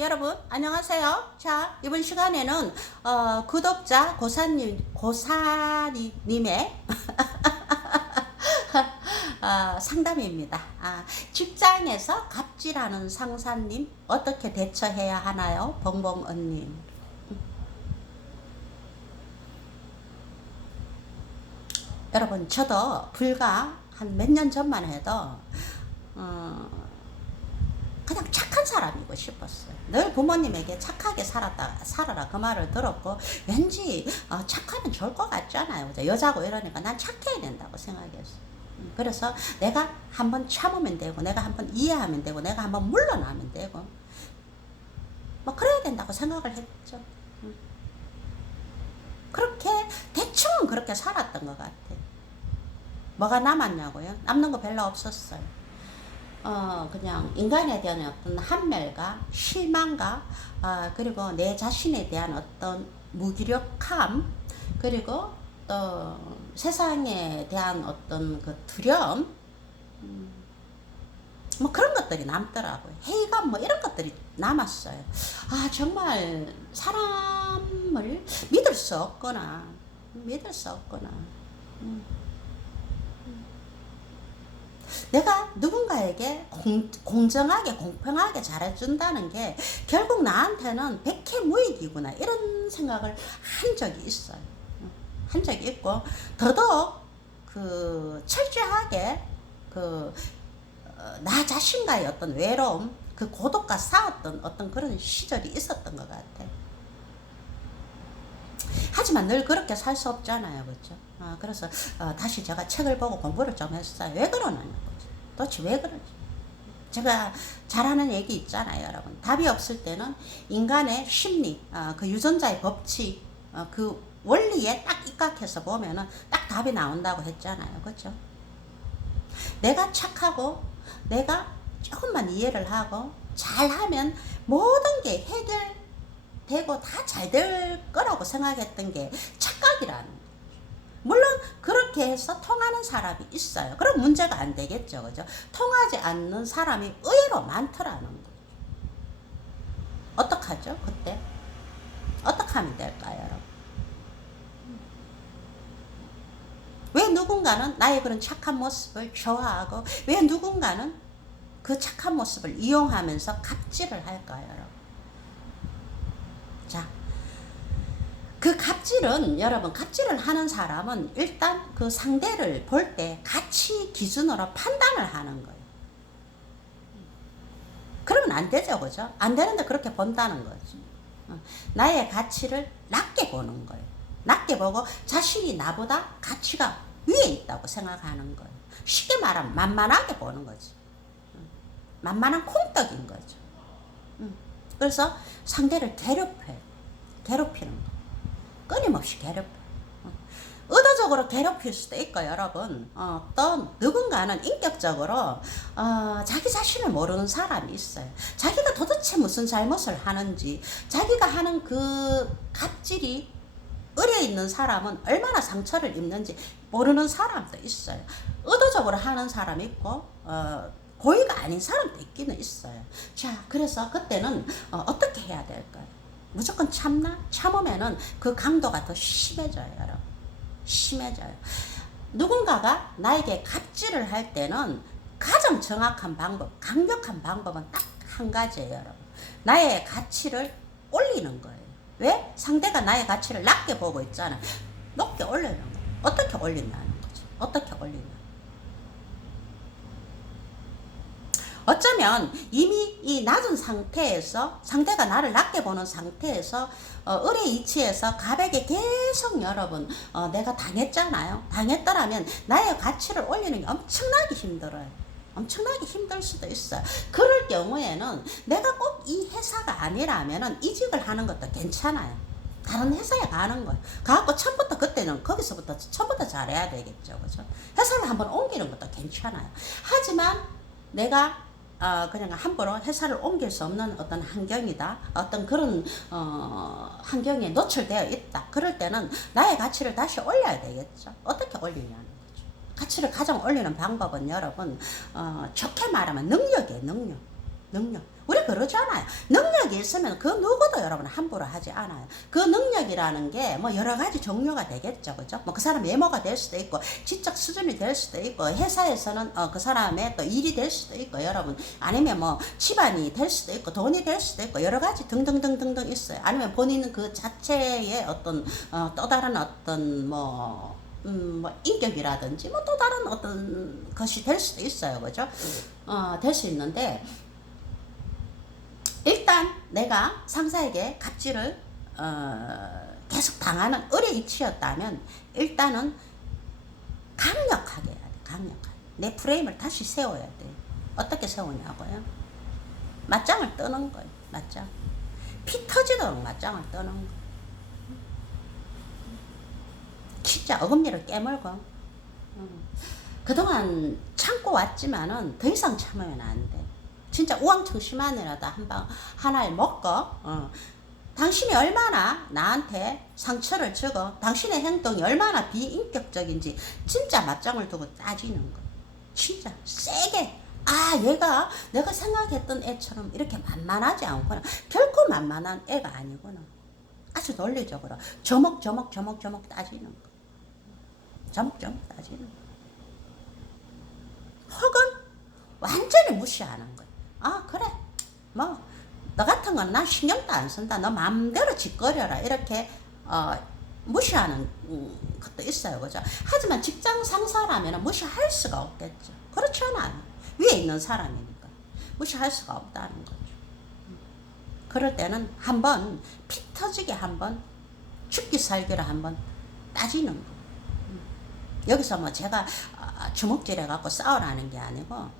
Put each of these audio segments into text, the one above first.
여러분 안녕하세요. 자, 이번 시간에는 구독자 고사님의 상담입니다. 직장에서 갑질하는 상사님 어떻게 대처해야 하나요? 봉봉언님. 여러분, 저도 불과 한 몇 년 전만 해도 그냥 착한 사람이고 싶었어요. 늘 부모님에게 착하게 살아라 그 말을 들었고, 왠지 착하면 좋을 것 같잖아요. 여자고 이러니까 난 착해야 된다고 생각했어요. 그래서 내가 한번 참으면 되고, 내가 한번 이해하면 되고, 내가 한번 물러나면 되고, 뭐 그래야 된다고 생각을 했죠. 그렇게 대충은 그렇게 살았던 것 같아요. 뭐가 남았냐고요? 남는 거 별로 없었어요. 그냥 인간에 대한 어떤 한멸과 실망과, 그리고 내 자신에 대한 어떤 무기력함, 그리고 또 세상에 대한 어떤 그 두려움, 뭐 그런 것들이 남더라고요. 회의감 뭐 이런 것들이 남았어요. 정말 사람을 믿을 수 없구나. 내가 누군가에게 공정하게 공평하게 잘해준다는 게 결국 나한테는 백해무익이구나, 이런 생각을 한 적이 있어요. 한 적이 있고, 더더욱 그 철저하게 나 자신과의 어떤 외로움, 그 고독과 싸웠던 어떤 그런 시절이 있었던 것 같아요. 하지만 늘 그렇게 살 수 없잖아요, 그렇죠? 그래서 다시 제가 책을 보고 공부를 좀 했어요. 왜 그러느냐고. 도대체 왜 그러지? 제가 잘하는 얘기 있잖아요, 여러분. 답이 없을 때는 인간의 심리, 그 유전자의 법칙, 그 원리에 딱 입각해서 보면은 딱 답이 나온다고 했잖아요, 그렇죠? 내가 착하고, 내가 조금만 이해를 하고 잘하면 모든 게 해결되고 다 잘 될 거라고 생각했던 게 착각이라는 거예요. 물론 그렇게 해서 통하는 사람이 있어요. 그럼 문제가 안 되겠죠, 그죠? 통하지 않는 사람이 의외로 많더라는 거예요. 어떡하죠, 그때? 어떻게 하면 될까요, 여러분? 왜 누군가는 나의 그런 착한 모습을 좋아하고, 왜 누군가는 그 착한 모습을 이용하면서 갑질을 할까요, 여러분? 자, 그 갑질은, 여러분, 갑질을 하는 사람은 일단 그 상대를 볼 때 가치 기준으로 판단을 하는 거예요. 그러면 안 되죠, 그죠? 안 되는데 그렇게 본다는 거죠. 나의 가치를 낮게 보는 거예요. 낮게 보고 자신이 나보다 가치가 위에 있다고 생각하는 거예요. 쉽게 말하면 만만하게 보는 거지. 만만한 콩떡인 거죠. 그래서 상대를 괴롭히는 거. 끊임없이 괴롭혀. 의도적으로 괴롭힐 수도 있고, 여러분. 또 누군가는 인격적으로 자기 자신을 모르는 사람이 있어요. 자기가 도대체 무슨 잘못을 하는지, 자기가 하는 그 갑질이 의뢰 있는 사람은 얼마나 상처를 입는지 모르는 사람도 있어요. 의도적으로 하는 사람이 있고, 고의가 아닌 사람도 있기는 있어요. 자, 그래서 그때는 어떻게 해야 될까요? 무조건 참으면은 그 강도가 더 심해져요, 여러분. 심해져요. 누군가가 나에게 갑질을 할 때는 가장 정확한 방법, 강력한 방법은 딱 한 가지예요, 여러분. 나의 가치를 올리는 거예요. 왜? 상대가 나의 가치를 낮게 보고 있잖아요. 높게 올리는 거예요. 어떻게 올린다는 거죠? 어떻게 올리냐? 어쩌면 이미 이 낮은 상태에서, 상대가 나를 낮게 보는 상태에서 을의 이치에서 갑에게 계속, 여러분, 내가 당했잖아요. 당했더라면 나의 가치를 올리는 게 엄청나게 힘들어요. 엄청나게 힘들 수도 있어요. 그럴 경우에는 내가 꼭 이 회사가 아니라면은 이직을 하는 것도 괜찮아요. 다른 회사에 가는 거예요. 가갖고 그때는 거기서부터 처음부터 잘해야 되겠죠, 그죠? 회사를 한번 옮기는 것도 괜찮아요. 하지만 내가 그냥 함부로 회사를 옮길 수 없는 어떤 환경이다, 어떤 그런 환경에 노출되어 있다. 그럴 때는 나의 가치를 다시 올려야 되겠죠. 어떻게 올리냐는 거죠. 가치를 가장 올리는 방법은, 여러분, 좋게 말하면 능력이에요, 능력. 능력. 우리 그러잖아요. 능력이 있으면 그 누구도 여러분 함부로 하지 않아요. 그 능력이라는 게 뭐 여러 가지 종류가 되겠죠. 그죠? 뭐 그 사람 외모가 될 수도 있고, 지적 수준이 될 수도 있고, 회사에서는 그 사람의 또 일이 될 수도 있고, 여러분. 아니면 뭐 집안이 될 수도 있고, 돈이 될 수도 있고, 여러 가지 등등등등등 있어요. 아니면 본인 그 자체의 어떤, 또 다른 어떤 뭐, 뭐 인격이라든지 뭐 또 다른 어떤 것이 될 수도 있어요. 그죠? 될 수 있는데, 일단 내가 상사에게 갑질을 계속 당하는 을의 입치였다면 일단은 강력하게 해야 돼. 강력하게. 내 프레임을 다시 세워야 돼. 어떻게 세우냐고요? 맞짱을 뜨는 거예요. 맞짱. 피 터지도록 맞짱을 뜨는 거. 진짜 어금니를 깨물고. 그동안 참고 왔지만은 더 이상 참으면 안 돼. 진짜 우왕청심환이라도 하나를 먹고, 당신이 얼마나 나한테 상처를 주고, 당신의 행동이 얼마나 비인격적인지, 진짜 맞짱을 두고 따지는 거. 진짜, 세게. 아, 얘가 내가 생각했던 애처럼 이렇게 만만하지 않구나. 결코 만만한 애가 아니구나. 아주 논리적으로. 조목조목 따지는 거. 조목조목 따지는 거. 혹은 완전히 무시하는 거야. 아, 그래. 뭐, 너 같은 건 나 신경도 안 쓴다. 너 마음대로 짓거려라. 이렇게, 무시하는 것도 있어요. 그죠? 하지만 직장 상사라면 무시할 수가 없겠죠. 그렇잖아요. 위에 있는 사람이니까. 무시할 수가 없다는 거죠. 그럴 때는 한번, 피 터지게 한번, 죽기 살기를 한번 따지는 거. 여기서 뭐 제가 주먹질 해갖고 싸우라는 게 아니고,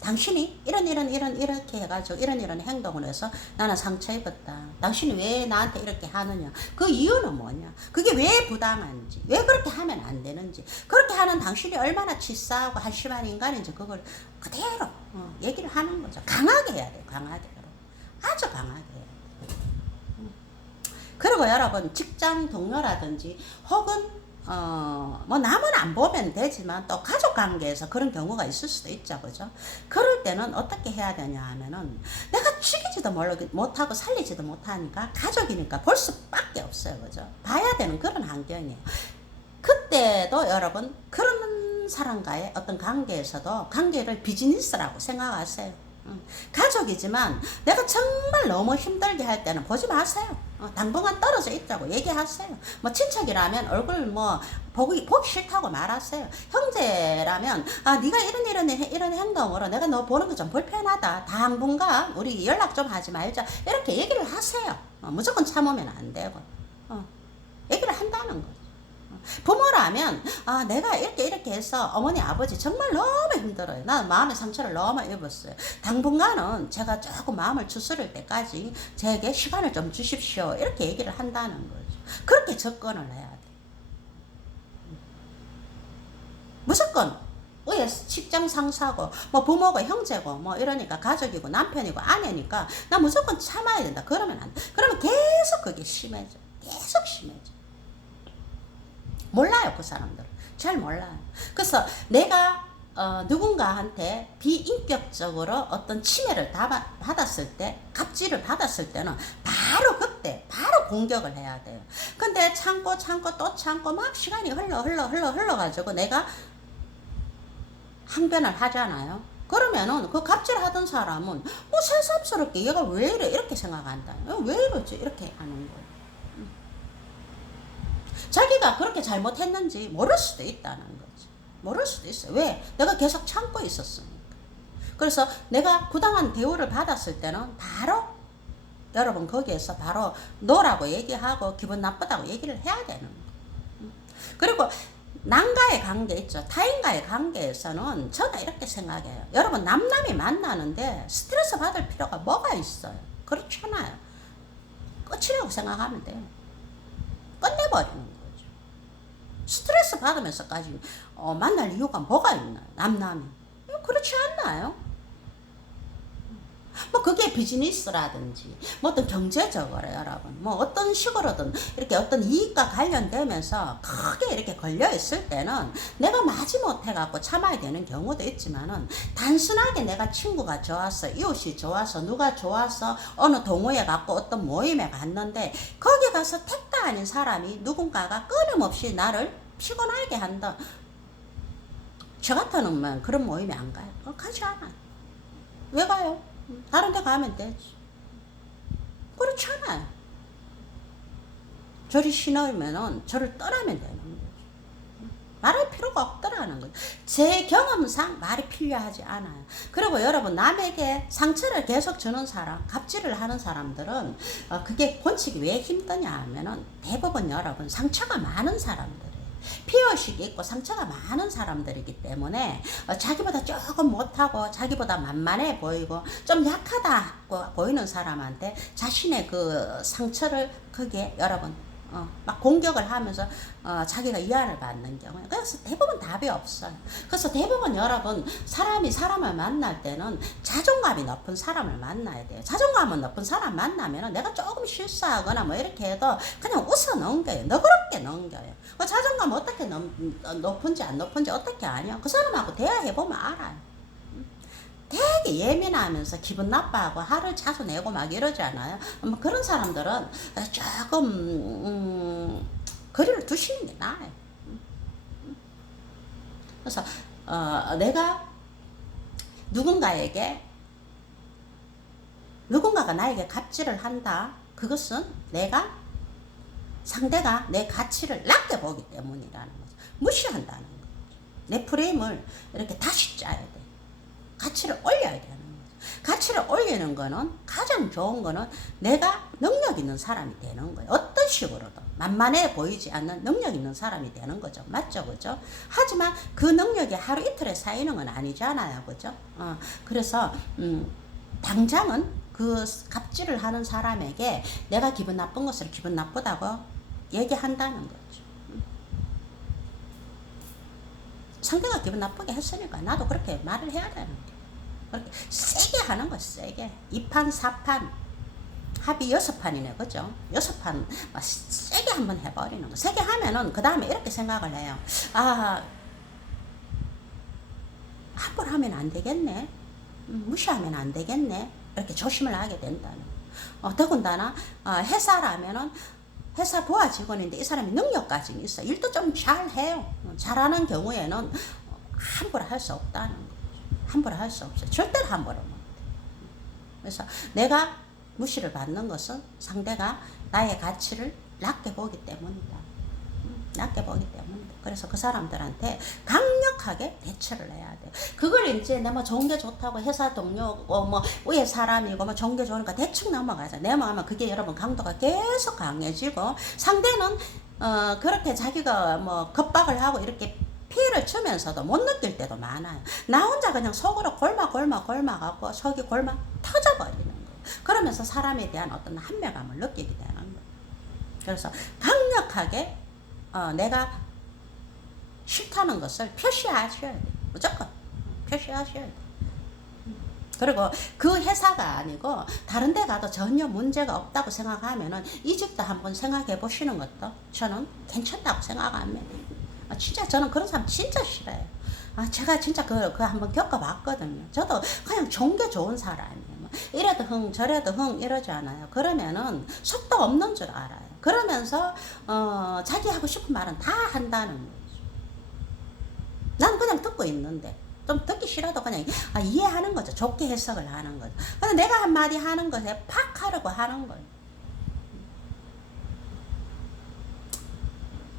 당신이 이렇게 해가지고 이런 행동을 해서 나는 상처 입었다. 당신이 왜 나한테 이렇게 하느냐. 그 이유는 뭐냐. 그게 왜 부당한지. 왜 그렇게 하면 안 되는지. 그렇게 하는 당신이 얼마나 치사하고 한심한 인간인지 그걸 그대로 얘기를 하는 거죠. 강하게 해야 돼요. 강하게. 아주 강하게 해야 돼요. 그리고 여러분 직장 동료라든지 혹은 뭐 남은 안 보면 되지만 또 가족 관계에서 그런 경우가 있을 수도 있죠. 그죠? 그럴 때는 어떻게 해야 되냐 하면은 내가 죽이지도 못하고 살리지도 못하니까 가족이니까 볼 수밖에 없어요. 그죠? 봐야 되는 그런 환경이에요. 그때도 여러분 그런 사람과의 어떤 관계에서도 관계를 비즈니스라고 생각하세요. 가족이지만 내가 정말 너무 힘들게 할 때는 보지 마세요. 당분간 떨어져 있다고 얘기하세요. 뭐 친척이라면 얼굴 뭐 보기 싫다고 말하세요. 형제라면 네가 이런 행동으로 내가 너 보는 거 좀 불편하다. 당분간 우리 연락 좀 하지 말자. 이렇게 얘기를 하세요. 무조건 참으면 안 되고 얘기를 한다는 거죠. 부모라면 내가 이렇게 해서 어머니 아버지 정말 너무 힘들어요. 나는 마음의 상처를 너무 입었어요. 당분간은 제가 조금 마음을 추스릴 때까지 제게 시간을 좀 주십시오. 이렇게 얘기를 한다는 거죠. 그렇게 접근을 해야 돼. 무조건 왜 직장 상사고 뭐 부모고 형제고 뭐 이러니까 가족이고 남편이고 아내니까 나 무조건 참아야 된다. 그러면 안 돼. 그러면 계속 그게 심해져. 계속 심해져. 몰라요. 그 사람들은 잘 몰라요. 그래서 내가 누군가한테 비인격적으로 어떤 침해를 받았을 때, 갑질을 받았을 때는 바로 그때 바로 공격을 해야 돼요. 근데 참고 또 참고 막 시간이 흘러가지고 내가 항변을 하잖아요. 그러면은 그 갑질하던 사람은 뭐 새삼스럽게 얘가 왜 이래 이렇게 생각한다. 왜 이러지 이렇게 하는 거예요. 자기가 그렇게 잘못했는지 모를 수도 있다는 거지. 모를 수도 있어요. 왜? 내가 계속 참고 있었으니까. 그래서 내가 부당한 대우를 받았을 때는 바로 여러분 거기에서 바로 너라고 얘기하고 기분 나쁘다고 얘기를 해야 되는 거예요. 그리고 남과의 관계 있죠. 타인과의 관계에서는 저는 이렇게 생각해요. 여러분 남남이 만나는데 스트레스 받을 필요가 뭐가 있어요. 그렇잖아요. 끝이라고 생각하면 돼요. 끝내버리는 거예요. 스트레스 받으면서까지 만날 이유가 뭐가 있나요? 남남이. 그렇지 않나요? 뭐 그게 비즈니스라든지 뭐 어떤 경제적으로 여러분 뭐 어떤 식으로든 이렇게 어떤 이익과 관련되면서 크게 이렇게 걸려 있을 때는 내가 마지못해 갖고 참아야 되는 경우도 있지만은, 단순하게 내가 친구가 좋아서 이웃이 좋아서 누가 좋아서 어느 동호회 갖고 어떤 모임에 갔는데 거기 가서 택도 아닌 사람이 누군가가 끊임없이 나를 피곤하게 한다. 저 같으면 그런 모임에 안 가요. 가지 않아. 왜 가요? 다른 데 가면 되지. 그렇잖아요. 저리 싫으면은 저를 떠나면 되는 거죠. 말할 필요가 없더라는 거죠. 제 경험상 말이 필요하지 않아요. 그리고 여러분, 남에게 상처를 계속 주는 사람, 갑질을 하는 사람들은 그게 본칙이 왜 힘드냐 하면은 대부분 여러분 상처가 많은 사람들, 피해의식이 있고 상처가 많은 사람들이기 때문에 자기보다 조금 못하고 자기보다 만만해 보이고 좀 약하다고 보이는 사람한테 자신의 그 상처를 크게 여러분 막 공격을 하면서 자기가 위안을 받는 경우에, 그래서 대부분 답이 없어요. 그래서 대부분 여러분, 사람이 사람을 만날 때는 자존감이 높은 사람을 만나야 돼요. 자존감은 높은 사람 만나면 내가 조금 실수하거나 뭐 이렇게 해도 그냥 웃어 넘겨요. 너그럽게 넘겨요. 그 자존감 어떻게 높은지 안 높은지 어떻게 아냐? 그 사람하고 대화해보면 알아요. 되게 예민하면서 기분 나빠하고 화를 자주 내고 막 이러잖아요. 뭐 그런 사람들은 조금 거리를 두시는 게 나아요. 그래서 내가 누군가가 나에게 갑질을 한다. 그것은 상대가 내 가치를 낮게 보기 때문이라는 거죠. 무시한다는 거죠. 내 프레임을 이렇게 다시 짜야 돼. 가치를 올려야 되는 거죠. 가치를 올리는 거는 가장 좋은 거는 내가 능력 있는 사람이 되는 거예요. 어떤 식으로든 만만해 보이지 않는 능력 있는 사람이 되는 거죠. 맞죠? 그죠? 하지만 그 능력이 하루 이틀에 쌓이는 건 아니잖아요. 그죠? 그래서 당장은 그 갑질을 하는 사람에게 내가 기분 나쁜 것을 기분 나쁘다고 얘기한다는 거죠. 상대가 기분 나쁘게 했으니까 나도 그렇게 말을 해야 되는 거예요. 그렇게 세게 하는 거예요. 세게. 2판, 4판, 합이 6판이네. 그죠? 6판 세게 한번 해버리는 거. 세게 하면은 그 다음에 이렇게 생각을 해요. 함부로 하면 안 되겠네. 무시하면 안 되겠네. 이렇게 조심을 하게 된다는 거. 더군다나 회사라면은 회사 부하 직원인데 이 사람이 능력까지 있어. 일도 좀 잘해요. 잘하는 경우에는 함부로 할 수 없다는 거죠. 함부로 할 수 없어요. 절대로 함부로 못 해. 그래서 내가 무시를 받는 것은 상대가 나의 가치를 낮게 보기 때문이다. 낮게 보기 때문이다. 그래서 그 사람들한테 강력하게 대처를 해야 돼. 그걸 이제 내가 좋은 좋다고 회사 동료고 뭐 위에 사람이고 뭐 좋은 좋으니까 대충 넘어가자. 내마음은 그게 여러분 강도가 계속 강해지고, 상대는 그렇게 자기가 뭐 겁박을 하고 이렇게 피해를 주면서도 못 느낄 때도 많아요. 나 혼자 그냥 속으로 골마갖고 속이 골마 터져버리는 거예요. 그러면서 사람에 대한 어떤 한멸감을 느끼게 되는 거예요. 그래서 강력하게 내가 싫다는 것을 표시하셔야 돼요. 무조건 표시하셔야 돼요. 그리고 그 회사가 아니고 다른 데 가도 전혀 문제가 없다고 생각하면은 이직도 한번 생각해 보시는 것도 저는 괜찮다고 생각합니다. 진짜 저는 그런 사람 진짜 싫어요. 제가 진짜 그거 한번 겪어봤거든요. 저도 그냥 종교 좋은 사람이에요. 뭐 이래도 흥 저래도 흥 이러잖아요. 그러면은 속도 없는 줄 알아요. 그러면서 자기 하고 싶은 말은 다 한다는 거죠. 난 그냥 듣고 있는데 좀 듣기 싫어도 그냥 이해하는 거죠. 좋게 해석을 하는 거죠. 근데 내가 한마디 하는 것에 팍 하려고 하는 거예요.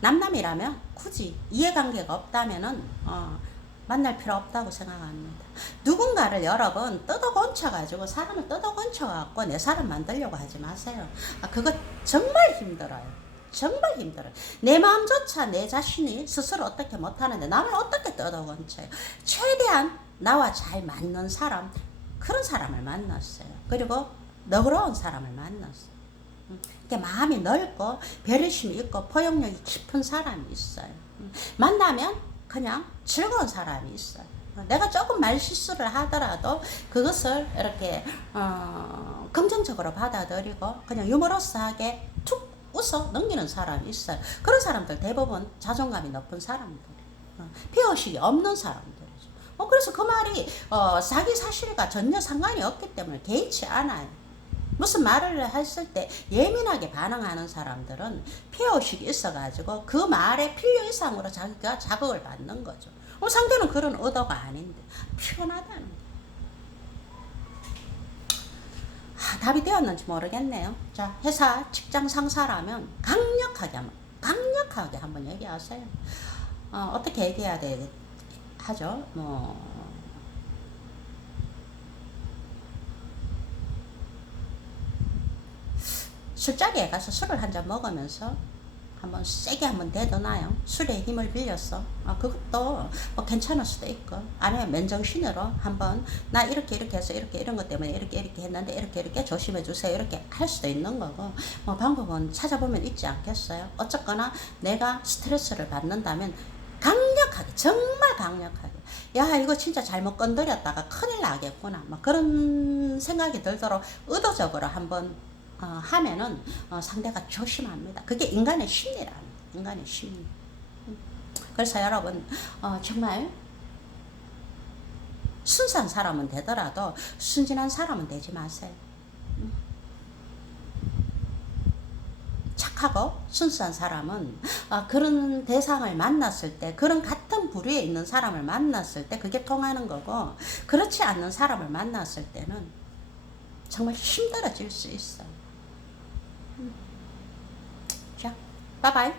남남이라면 굳이 이해관계가 없다면은 만날 필요 없다고 생각합니다. 누군가를 여러분 뜯어건쳐가지고 사람을 뜯어건쳐갖고 내 사람 만들려고 하지 마세요. 그거 정말 힘들어요. 정말 힘들어요. 내 마음조차 내 자신이 스스로 어떻게 못하는데 남을 어떻게 뜯어건쳐요. 최대한 나와 잘 맞는 사람, 그런 사람을 만났어요. 그리고 너그러운 사람을 만났어요. 이렇게 마음이 넓고 배려심이 있고 포용력이 깊은 사람이 있어요. 만나면 그냥 즐거운 사람이 있어요. 내가 조금 말실수를 하더라도 그것을 이렇게 긍정적으로 받아들이고 그냥 유머러스하게 툭 웃어 넘기는 사람이 있어요. 그런 사람들 대부분 자존감이 높은 사람들, 피해의식이 없는 사람들이죠. 그래서 그 말이 자기 사실과 전혀 상관이 없기 때문에 개의치 않아요. 무슨 말을 했을 때 예민하게 반응하는 사람들은 피해의식이 있어가지고 그 말에 필요 이상으로 자기가 자극을 받는 거죠. 상대는 그런 의도가 아닌데 피곤하다는 거. 답이 되었는지 모르겠네요. 자, 회사 직장 상사라면 강력하게 한번 얘기하세요. 어떻게 얘기해야 하죠? 술자리에 가서 술을 한 잔 먹으면서 한번 세게 한번 대드나요? 술의 힘을 빌려서. 그것도 뭐 괜찮을 수도 있고, 아니면 맨정신으로 한번 나 이렇게 해서 이런 것 때문에 이렇게 했는데 이렇게 조심해 주세요, 이렇게 할 수도 있는 거고, 뭐 방법은 찾아보면 있지 않겠어요? 어쨌거나 내가 스트레스를 받는다면 강력하게, 정말 강력하게, 야 이거 진짜 잘못 건드렸다가 큰일 나겠구나, 뭐 그런 생각이 들도록 의도적으로 한번 하면은 상대가 조심합니다. 그게 인간의 심리라는, 인간의 심리. 그래서 여러분 정말 순수한 사람은 되더라도 순진한 사람은 되지 마세요. 착하고 순수한 사람은 그런 대상을 만났을 때, 그런 같은 부류에 있는 사람을 만났을 때 그게 통하는 거고, 그렇지 않는 사람을 만났을 때는 정말 힘들어질 수 있어요. 자, 바이바이.